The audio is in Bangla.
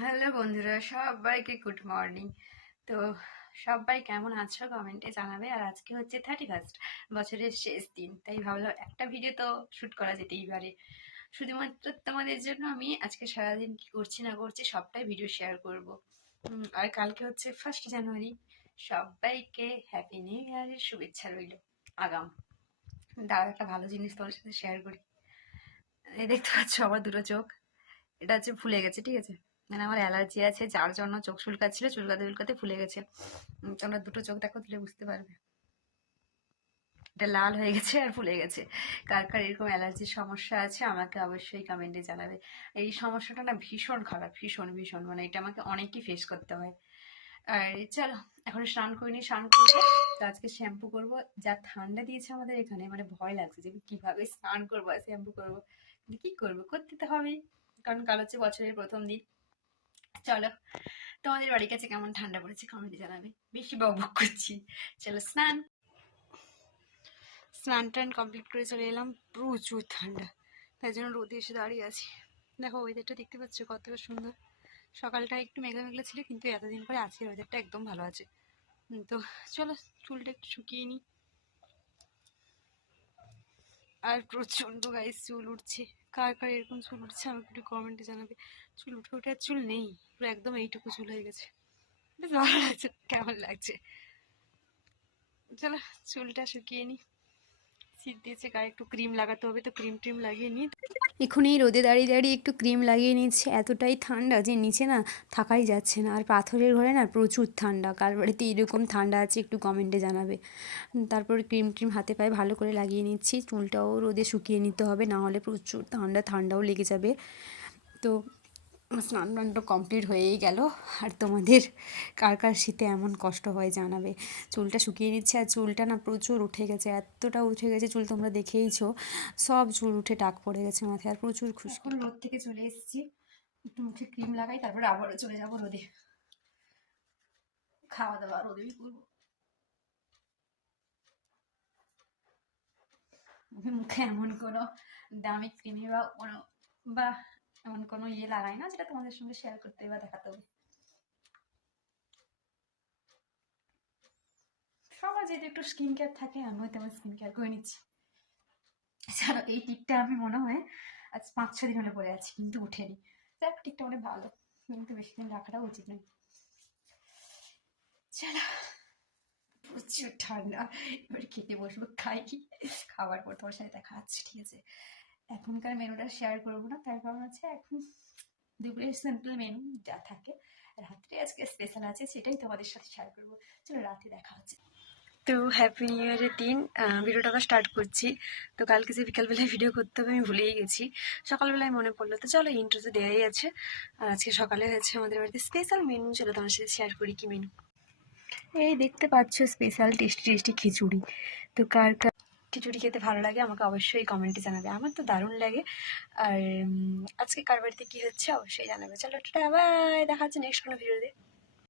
হ্যালো বন্ধুরা, সবাইকে গুড মর্নিং। তো সবাই কেমন আছো কমেন্টে জানাবে। আর আজকে হচ্ছে 31, বছরের শেষ দিন, তাই ভাবলাম একটা ভিডিও তো শ্যুট করা যেতেই পারে। শুধুমাত্র তোমাদের জন্য আমি আজকে সারাদিন কি করছি না করছি সবটাই ভিডিও শেয়ার করব। আর কালকে হচ্ছে 1 জানুয়ারি। সবাইকে হ্যাপি নিউ ইয়ারের শুভেচ্ছা রইল। আগাম দাঁড়া, একটা ভালো জিনিস তোমার সাথে শেয়ার করি। এই দেখতে পাচ্ছ আমার দুটো চোখ, এটা হচ্ছে ফুলে গেছে, ঠিক আছে? মানে আমার অ্যালার্জি আছে, যার জন্য চোখ চুলকাচ্ছিল, চুলকাতে চুলকাতে ফুলে গেছে। তোমরা দুটো চোখ দেখো, তুলে বুঝতে পারবে। এটা লাল হয়ে গেছে আর ফুলে গেছে। কার কার এরকম অ্যালার্জির সমস্যা আছে আমাকে অবশ্যই কমেন্টে জানাবে। এই সমস্যাটা না ভীষণ খারাপ, ভীষণ ভীষণ, মানে এটা আমাকে অনেকই ফেস করতে হয়। আর চলো, এখন স্নান করিনি, স্নান করবো। তো আজকে শ্যাম্পু করব। যা ঠান্ডা দিয়েছে আমাদের এখানে, মানে ভয় লাগছে যে কিভাবে স্নান করবো আর শ্যাম্পু করবো। কিন্তু কি করবো, করতে তো হবেই, কারণ কাল হচ্ছে বছরের প্রথম দিন। চলো, তোমাদের বাড়ির কাছে কেমন ঠান্ডা পড়েছে কমেন্টে জানাবে। বেশি বকবক করছি, চলো স্নান। স্নান টান কমপ্লিট করে চলে এলাম, প্রচুর ঠান্ডা, তাই জন্য রোদে এসে দাঁড়িয়ে আছি। দেখো ওয়েদারটা দেখতে পাচ্ছ কতটা সুন্দর। সকালটা একটু মেঘলা মেঘলা ছিল, কিন্তু এতদিন পরে আজকের ওয়েদারটা একদম ভালো আছে। তো চলো, চুলটা একটু শুকিয়ে নিই। আর প্রচন্ড গাইস চুল উঠছে। কার কার এরকম চুল উঠছে আমাকে একটু কমেন্টে জানাবে। চুল উঠে উঠে আর চুল নেই, পুরো একদম এইটুকু চুল হয়ে গেছে। বেশ ভালো লাগছে, কেমন লাগছে। চলো, চুলটা শুকিয়ে নিই। শীত দিয়েছে, গায়ে একটু ক্রিম লাগাতে হবে, তো ক্রিম ট্রিম লাগিয়ে নিই। এখনই রোদে দাঁড়িয়ে দাঁড়িয়ে একটু ক্রিম লাগিয়ে নিচ্ছে। এতটাই ঠান্ডা যে নিচে না থাকাই যাচ্ছে না। আর পাথরের ঘরে না প্রচুর ঠান্ডা। কার বাড়িতে এরকম ঠান্ডা আছে একটু কমেন্টে জানাবে। তারপর ক্রিম ট্রিম হাতে পায়ে ভালো করে লাগিয়ে নিচ্ছি। চুলটাও রোদে শুকিয়ে নিতে হবে, না হলে প্রচুর ঠান্ডাও লেগে যাবে। তো স্নান টানটা কমপ্লিট হয়েই গেল। আর তোমাদের কার কার শীতে এমন কষ্ট হয় জানাবে। চুলটা শুকিয়ে নিচ্ছে, আর চুলটা না প্রচুর উঠে গেছে, এতটা উঠে গেছে চুল, তোমরা দেখেইছো। সব চুল উঠে টাক পড়ে গেছে মাথায়, আর প্রচুর খুশকি। এখন রোদ থেকে চলে এসেছি, একটু মুখে ক্রিম লাগাই, তারপরে আবারও চলে যাব রোদে। খাওয়া দাওয়া রোদেই করবো। মুখে এমন কোনো দামি ক্রিমি বা এমন কোনো ইয়ে লাগাই না যেটা তোমাদের সঙ্গে শেয়ার করতে বা দেখাতে হবে। সবার যেহেতু একটু স্কিন কেয়ার থাকে, আমিও তেমন স্কিন কেয়ার করে নিচ্ছি। এছাড়া এই টিকটা আমি মনে হয় আজ 5-6 দিন হলে পরে আছি, কিন্তু উঠেনি। দেখ, টিকটা অনেক ভালো, কিন্তু বেশি দিন রাখাটাও উচিত নয়। চলো, প্রচুর ঠান্ডা, এবার খেতে বসবো, খাই। খাবার পর তোমার সাথে দেখা হচ্ছে, ঠিক আছে? এখনকার মেনুটা শেয়ার করবো না, তার কারণ আছে এখন দুপুরের সিম্পল মেনু যা থাকে। রাত্রে আজকে স্পেশাল আছে, সেটাই তোমাদের সাথে শেয়ার করবো। চলো, রাতে দেখা হচ্ছে। তো হ্যাপি নিউ ইয়ারের দিন ভিডিওটা আবার স্টার্ট করছি। তো কালকে যে বিকালবেলায় ভিডিও করতে হবে আমি ভুলেই গেছি, সকালবেলায় মনে পড়লো। তো চলো, ইন্ট্রো তো দেওয়াই আছে। আর আজকে সকালে হয়েছে আমাদের বাড়িতে স্পেশাল মেনু, চলো তোমার সাথে শেয়ার করি কি মেনু। এই দেখতে পাচ্ছ স্পেশাল টেস্টি টেস্টি খিচুড়ি। তো কার কার খিচুড়ি খেতে ভালো লাগে আমাকে অবশ্যই কমেন্টে জানাবে, আমার তো দারুণ লাগে। আর আজকে কার বাড়িতে কী হচ্ছে অবশ্যই জানাবে। চলো, টাটা, বাই, দেখা হচ্ছে নেক্সট কোনো ভিডিওতে।